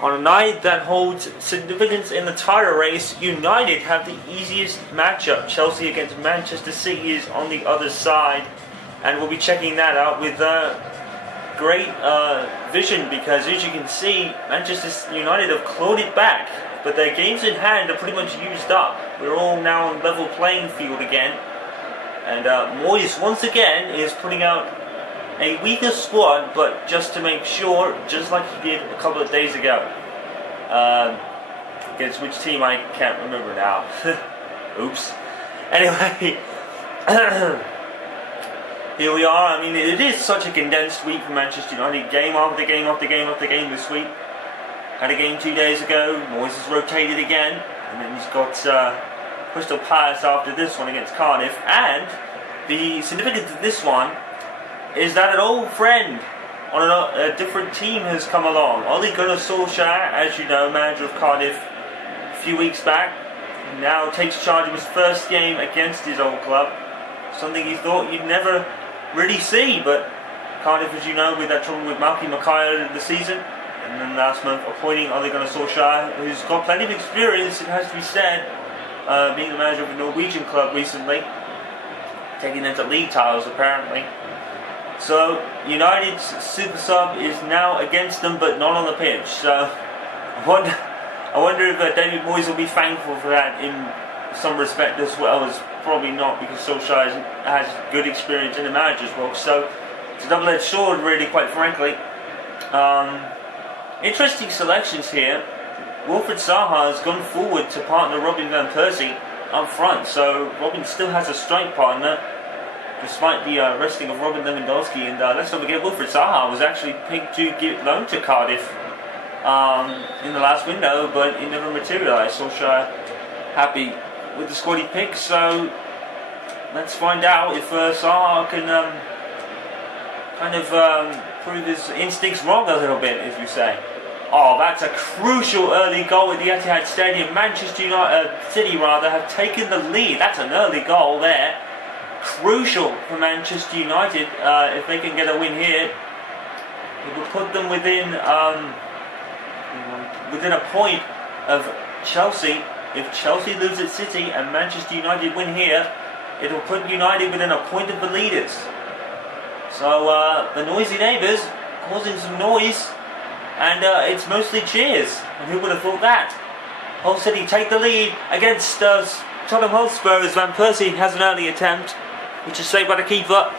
On a night that holds significance in the title race, United have the easiest matchup. Chelsea against Manchester City is on the other side, and we'll be checking that out with great vision, because as you can see, Manchester United have clawed it back, but their games in hand are pretty much used up. We're all now on level playing field again, and Moyes once again is putting out a weaker squad, but just to make sure, just like he did a couple of days ago. Against which team I can't remember now. Oops. Anyway, here we are. I mean, it is such a condensed week for Manchester United. Game after game after game after game this week. Had a game 2 days ago. Moyes has rotated again, and then he's got Crystal Palace after this one against Cardiff. And the significance of this one is that an old friend on a different team has come along. Ole Gunnar Solskjaer, as you know, manager of Cardiff a few weeks back, now takes charge of his first game against his old club. Something he thought you'd never really see, but Cardiff, as you know, with that trouble with Malky Mackay of the season, and then last month appointing Ole Gunnar Solskjaer, who's got plenty of experience, it has to be said, being the manager of a Norwegian club recently, taking them to league titles apparently. So United's super sub is now against them, but not on the pitch. So I wonder if David Moyes will be thankful for that in some respect as well as probably not, because Solskjaer has good experience in the manager's box. So it's a double-edged sword, really, quite frankly. Interesting selections here. Wilfried Zaha has gone forward to partner Robin van Persie up front. So Robin still has a strike partner, despite the resting of Robin Lewandowski. And let's not forget, Wilfried Zaha was actually picked to get loaned to Cardiff in the last window, but it never materialised. Solskjaer happy with the squad he picked, so let's find out if Zaha can prove his instincts wrong a little bit, as we say. Oh, that's a crucial early goal at the Etihad Stadium. Manchester City have taken the lead. That's an early goal there. Crucial for Manchester United if they can get a win here. It will put them within a point of Chelsea. If Chelsea lose at City and Manchester United win here, it will put United within a point of the leaders. So the noisy neighbours causing some noise, and it's mostly cheers. And who would have thought that? Hull City take the lead against Tottenham Hotspur as Van Persie has an early attempt, which is saved by the keeper,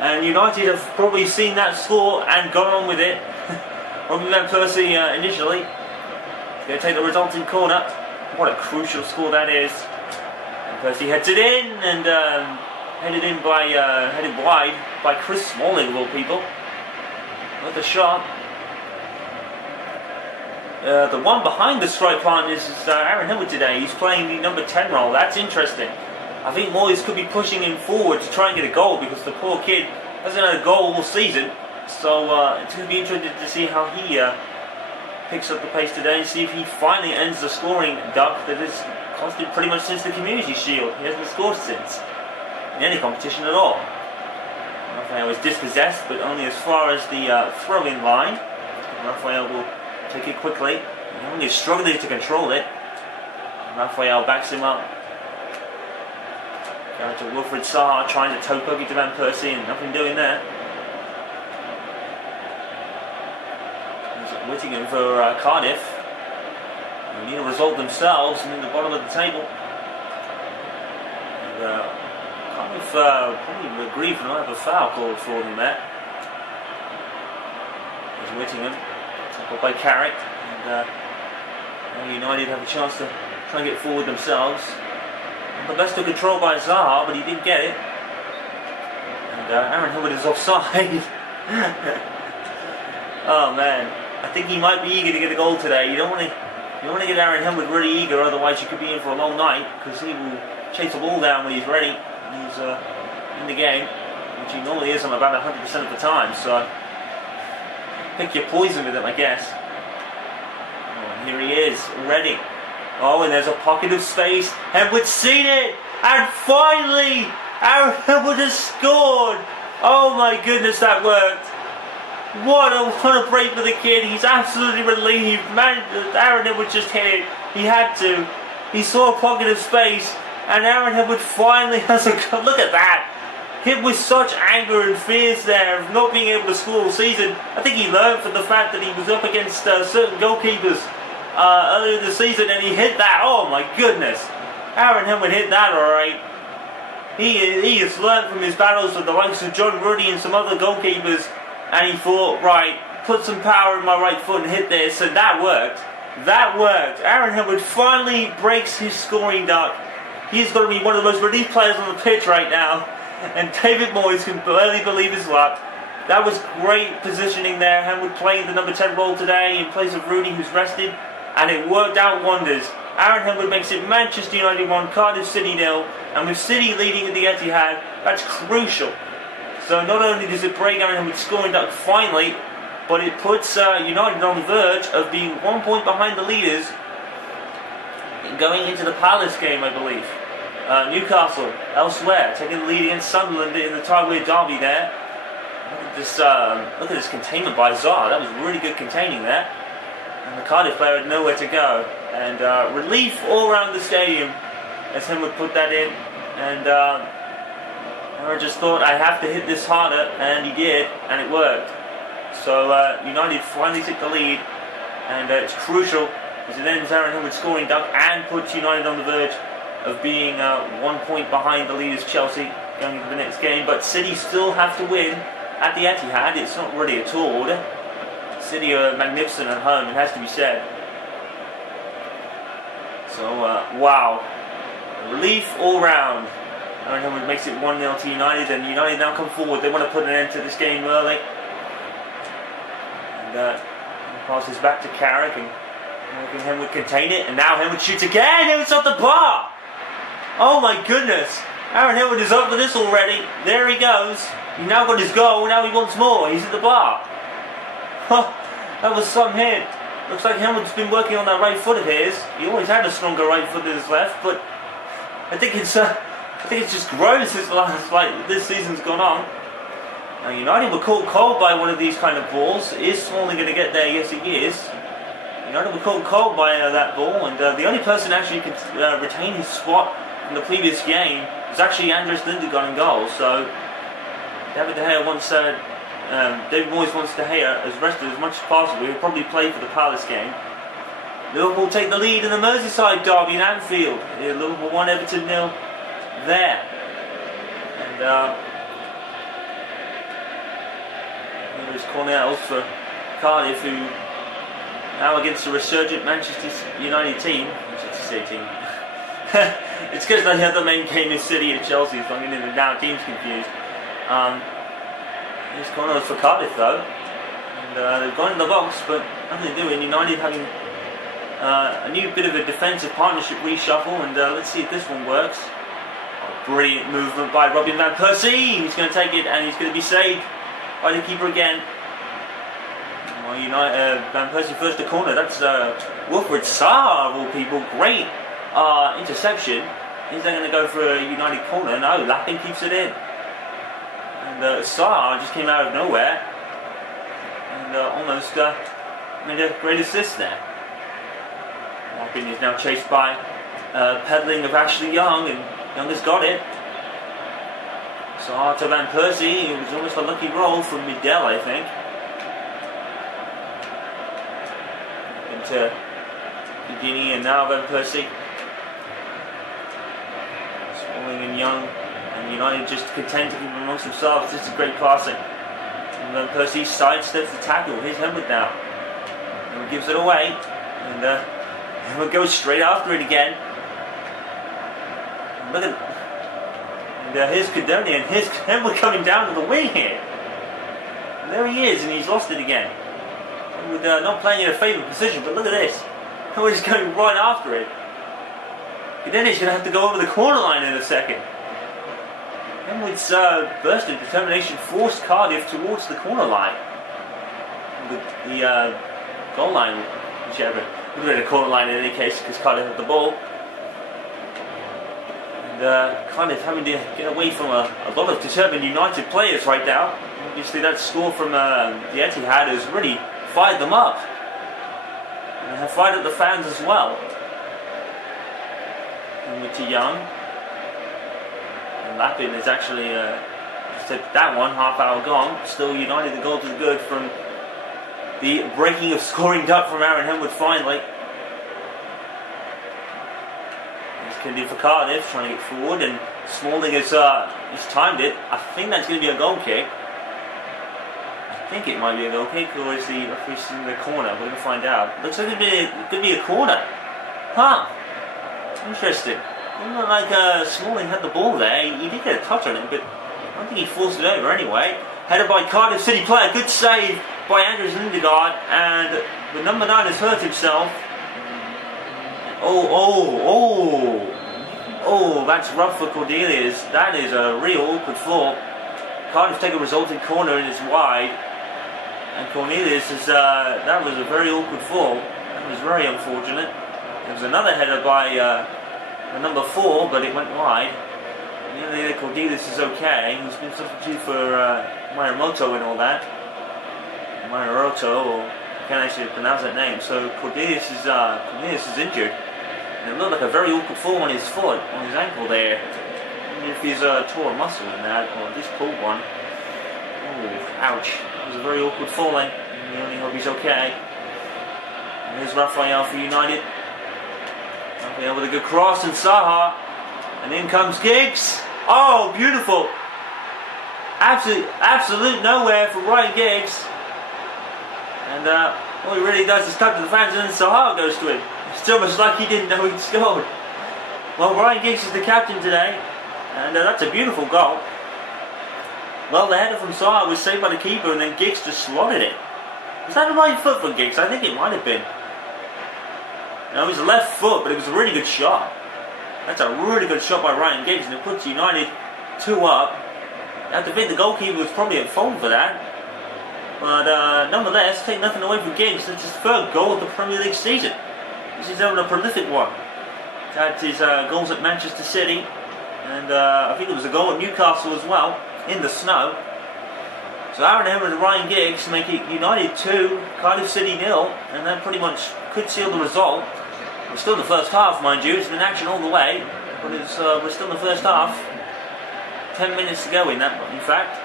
and United have probably seen that score and gone on with it. Robin van Persie initially is going to take the resulting corner. What a crucial score that is. Van Persie heads it in, and headed wide by Chris Smalling of all people. With the shot. The one behind the strike partner is Aaron Hill today. He's playing the number 10 role. That's interesting. I think Moyes could be pushing him forward to try and get a goal, because the poor kid hasn't had a goal all season. So it's going to be interesting to see how he picks up the pace today and see if he finally ends the scoring duck that has costed pretty much since the Community Shield. He hasn't scored since in any competition at all. Raphael was dispossessed, but only as far as the throw-in line. Raphael will take it quickly. He only is struggling to control it. Raphael backs him up. Down to Wilfried Zaha trying to toe poke it to Van Persie, and nothing doing there. Whittingham for Cardiff. They need to resolve themselves and in the bottom of the table. And Cardiff probably agree for not have a foul called for them there. There's Whittingham, tackled by Carrick, and United have a chance to try and get forward themselves. The best of control by Zaha, but he didn't get it. And Aaron Hill is offside. Oh man, I think he might be eager to get a goal today. You don't want to get Aaron Hill really eager, otherwise you could be in for a long night, because he will chase the ball down when he's ready. He's in the game, which he normally is on about 100% of the time. So pick your poison with him, I guess. Oh, here he is, ready. Oh, and there's a pocket of space. Edward's seen it! And finally, Aaron Edward has scored! Oh my goodness, that worked! What a break for the kid. He's absolutely relieved. Man, Aaron Edwards just hit it. He had to. He saw a pocket of space, and Aaron Edwards finally has a look at that. Hit with such anger and fears there of not being able to score all season. I think he learned from the fact that he was up against certain goalkeepers earlier in the season, and he hit that. Oh my goodness. Aaron Edwards hit that alright. He has learned from his battles with the likes of John Ruddy and some other goalkeepers, and he thought, right, put some power in my right foot and hit this, and that worked. That worked. Aaron Edwards finally breaks his scoring duck. He's going to be one of the most relieved players on the pitch right now, and David Moyes can barely believe his luck. That was great positioning there. Henwood playing the number 10 role today in place of Rooney, who's rested, and it worked out wonders. Aaron Henwood makes it Manchester United 1, Cardiff City 0, and with City leading at the Etihad, that's crucial. So not only does it break Aaron Henwood's scoring duck finally, but it puts United on the verge of being 1 point behind the leaders going into the Palace game, I believe. Newcastle, elsewhere, taking the lead against Sunderland in the Tideway derby there. Look at this containment by Zaha. That was really good containing there. And the Cardiff player had nowhere to go. And relief all around the stadium as Henwood put that in. And I just thought, I have to hit this harder, and he did, and it worked. So United finally took the lead, and it's crucial as it ends Aaron Henwood's scoring duck and puts United on the verge of being 1 point behind the leaders Chelsea going into the next game. But City still have to win at the Etihad. It's not really a tour. City are magnificent at home, it has to be said. So wow, relief all round. Aaron Henwood makes it 1-0 to United, and United now come forward. They want to put an end to this game early. And passes back to Carrick, and Henwood contain it, and now Henwood shoots again, and it's off the bar! Oh my goodness! Aaron Henwood is up for this already. There he goes. He now got his goal, now he wants more. He's at the bar. That was some hit. Looks like Henwood's been working on that right foot of his. He always had a stronger right foot than his left, but I think it's just grown since this season's gone on. Now United were caught cold by one of these kind of balls. Is Smalling going to get there? Yes, he is. United were caught cold by that ball, and the only person actually who could retain his spot from the previous game was actually Andres Lindegaard in goal. So David Moyes wants De Gea as rested as much as possible. He'll probably play for the Palace game. Liverpool take the lead in the Merseyside derby in Anfield. Liverpool 1, Everton 0 there. And there's Cornels for Cardiff, who now against a resurgent Manchester United team. It's because they had the main game in City and Chelsea, so I'm getting the now teams confused. Here's Cornels for Cardiff though. And they've gone in the box, but nothing doing. United having a new bit of a defensive partnership reshuffle, and let's see if this one works. Brilliant movement by Robin Van Persie. He's going to take it, and he's going to be saved by the keeper again. Well, Van Persie first to corner. That's Wilfried Zaha of all people. Great interception. Is they going to go for a United corner? No, Lappin keeps it in. And Zaha just came out of nowhere and almost made a great assist there. Lappin is now chased by peddling of Ashley Young, and Young has got it. Zaha to Van Persie. It was almost a lucky roll from Midell, I think. Into Guinea, and now Van Persie. Smalling and Young, and United just content to keep amongst themselves. This is great passing. And Van Persie sidesteps the tackle. Here's Henwood now. And gives it away. And Henwood goes straight after it again. And look at. And here's Cadoni, and here's Henwood coming down to the wing here. And there he is, and he's lost it again. Henwood not playing in a favourite position, but look at this. Henwood is going right after it. Cadoni should have to go over the corner line in a second. Henwood's burst of determination forced Cardiff towards the corner line. The goal line, whichever. We'll go to the corner line in any case, because Cardiff had the ball. Cardiff having to get away from a lot of determined United players right now. Obviously that score from the Etihad has really fired them up. And have fired up the fans as well. And with Young. And Lappin is actually said that one, half hour gone. Still United, the goal is good from the breaking of scoring duck from Aaron Henwood finally. Can do for Cardiff, trying to get forward, and Smalling has timed it. I think that's going to be a goal kick. I think it might be a goal kick, or is the referee in the corner? We're going to find out. Looks like it could be a corner. Huh. Interesting. It looked like Smalling had the ball there. He did get a touch on it, but I don't think he forced it over anyway. Headed by Cardiff City player. Good save by Andrews Lindegaard, and the number 9 has hurt himself. Oh, that's rough for Cornelius. That is a real awkward fall. Cardiff take a resulting corner and it's wide. And Cornelius is, that was a very awkward fall. That was very unfortunate. There was another header by number 4, but it went wide. And Cornelius is okay. He's been substituted for Mayoroto and all that. Mayoroto, or I can't actually pronounce that name. So Cornelius is injured. And it looked like a very awkward fall on his foot, on his ankle there. I wonder if he's tore a muscle in that, or at least pulled one. Oh, ouch. It was a very awkward falling. We only hope he's okay. And here's Raphael for United. Raphael with a good cross, and Saha. And in comes Giggs. Oh, beautiful. Absolute nowhere for Ryan Giggs. And all he really does is cut to the fans, and then Saha goes to him. It's almost like he didn't know he'd scored. Well, Ryan Giggs is the captain today, and that's a beautiful goal. Well, the header from Saha was saved by the keeper, and then Giggs just slotted it. Was that the right foot for Giggs? I think it might have been. No, it was the left foot, but it was a really good shot. That's a really good shot by Ryan Giggs, and it puts United 2 up. I have to think the goalkeeper was probably at fault for that. But nonetheless, take nothing away from Giggs. It's his 3rd goal of the Premier League season. This is having a prolific one. He's had his goals at Manchester City, and I think it was a goal at Newcastle as well, in the snow. So Aaron Henwood and Ryan Giggs make it United 2, Cardiff City 0, and that pretty much could seal the result. We're still in the first half, mind you. It's been action all the way, but we're still in the first half. 10 minutes to go in that, in fact.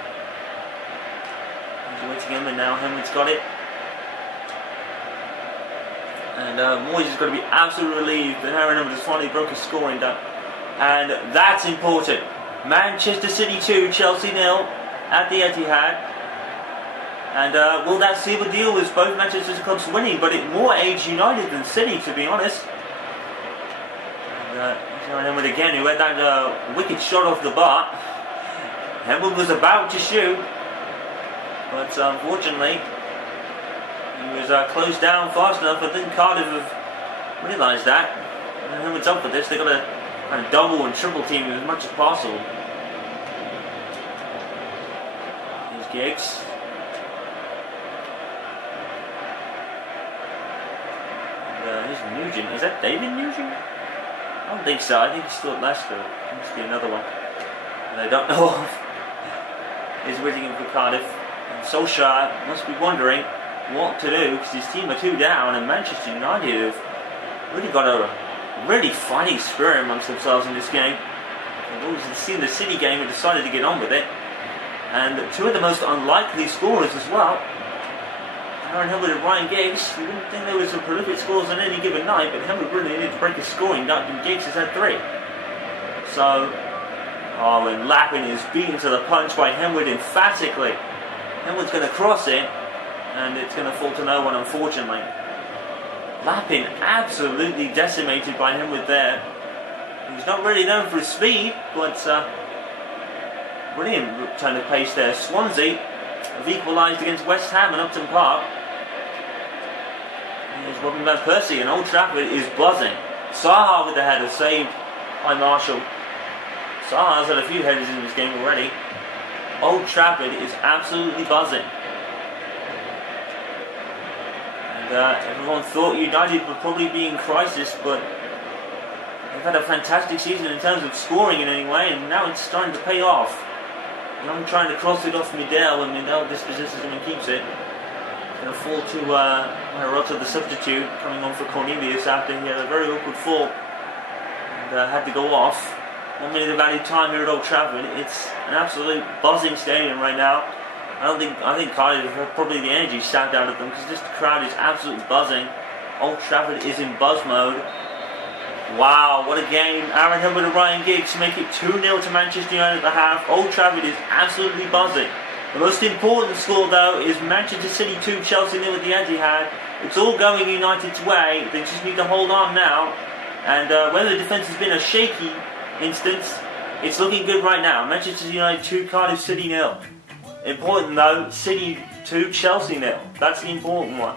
He's waiting him, and now Henwood's got it. And Moyes is going to be absolutely relieved that Aaron Henwood has finally broke his scoring duck. And that's important. Manchester City 2, Chelsea 0 at the Etihad. And will that seal the deal with both Manchester clubs winning? But it more aids United than City, to be honest. And Aaron Henwood again, who had that wicked shot off the bar. Henwood was about to shoot, but unfortunately he was closed down fast enough. I think Cardiff have realised that. And Henwood's up for this. They've got to kind of double and triple team him as much as possible. Here's Giggs. And here's Nugent. Is that David Nugent? I don't think so. I think he's still at Leicester. There must be another one that I don't know of. He's waiting for Cardiff. And Solskjaer must be wondering what to do, because his team are 2 down, and Manchester United have really got a really fighting spirit amongst themselves in this game. They've always seen the City game and decided to get on with it. And 2 of the most unlikely scorers as well. Aaron Henwood and Ryan Giggs. You wouldn't think there was some prolific scores on any given night, but Henwood really needed to break his scoring duck, and Giggs has had 3. So, and Lappin is beaten to the punch by Henwood emphatically. Henwood's going to cross it, and it's going to fall to no one, unfortunately. Lappin absolutely decimated by Henwood there. He's not really known for his speed, but brilliant turn of pace there. Swansea have equalised against West Ham and Upton Park. Here's Robin Van Persie, and Old Trafford is buzzing. Saha with the header, saved by Marshall. Saha has had a few headers in this game already. Old Trafford is absolutely buzzing. And everyone thought United would probably be in crisis, but they've had a fantastic season in terms of scoring in any way, and now it's starting to pay off. I'm trying to cross it off Midell, and Midell dispossesses him and keeps it. Going to fall to Marotta, the substitute, coming on for Cornelius after he had a very awkward fall and had to go off. 1 minute of added time here at Old Trafford. It's an absolute buzzing stadium right now. I think Cardiff have probably the energy sapped out of them, because this crowd is absolutely buzzing. Old Trafford is in buzz mode. Wow, what a game. Aaron Hill with a Ryan Giggs to make it 2-0 to Manchester United at the half. Old Trafford is absolutely buzzing. The most important score, though, is Manchester City 2, Chelsea 0 at the Etihad. It's all going United's way. They just need to hold on now. And whether the defence has been a shaky instance, it's looking good right now. Manchester United 2, Cardiff City 0. Important though, City 2, Chelsea 0. That's the important one.